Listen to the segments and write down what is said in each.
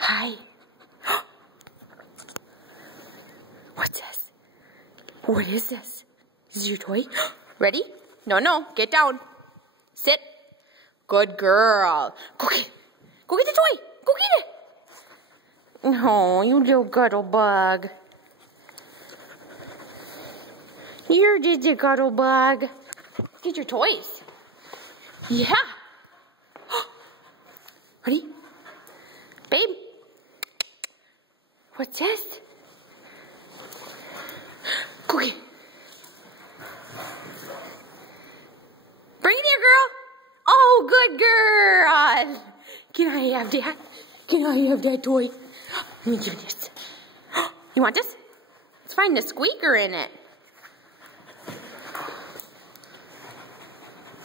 Hi. What's this? What is this? Is this your toy? Ready? No. Get down. Sit. Good girl. Go get it. Go get the toy. Go get it. No, you little guddle bug. You're just a guddle bug. Get your toys. Yeah. Ready? Babe. What's this? Go get it. Bring it here, girl. Oh, good girl. Can I have that? Can I have that toy? Let me give you this. You want this? Let's find the squeaker in it.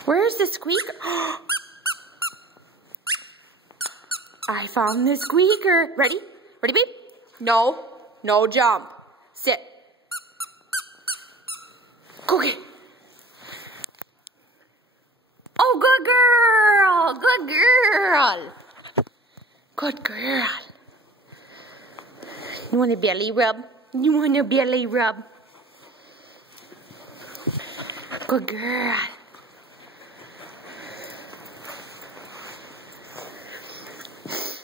Where's the squeaker? I found the squeaker. Ready? Ready, babe? No. No jump. Sit. Go get it. Oh, good girl. Good girl. Good girl. You want a belly rub? You want a belly rub? Good girl.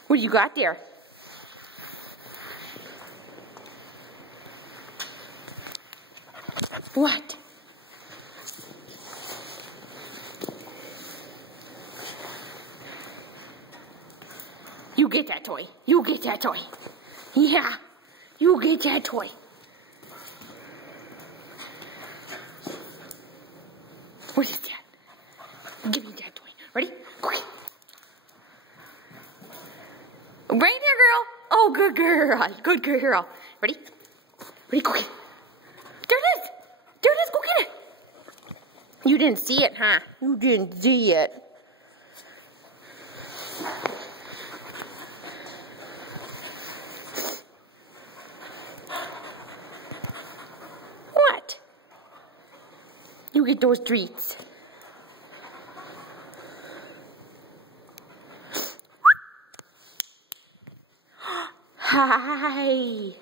What do you got there? What? You get that toy. You get that toy. Yeah. You get that toy. What is that? Give me that toy. Ready? Go get it. Right here, girl. Oh, good girl. Good girl. Ready? Ready? Go get it. There it is. There it is. Go get it. You didn't see it, huh? You didn't see it. What? You get those treats. Hi.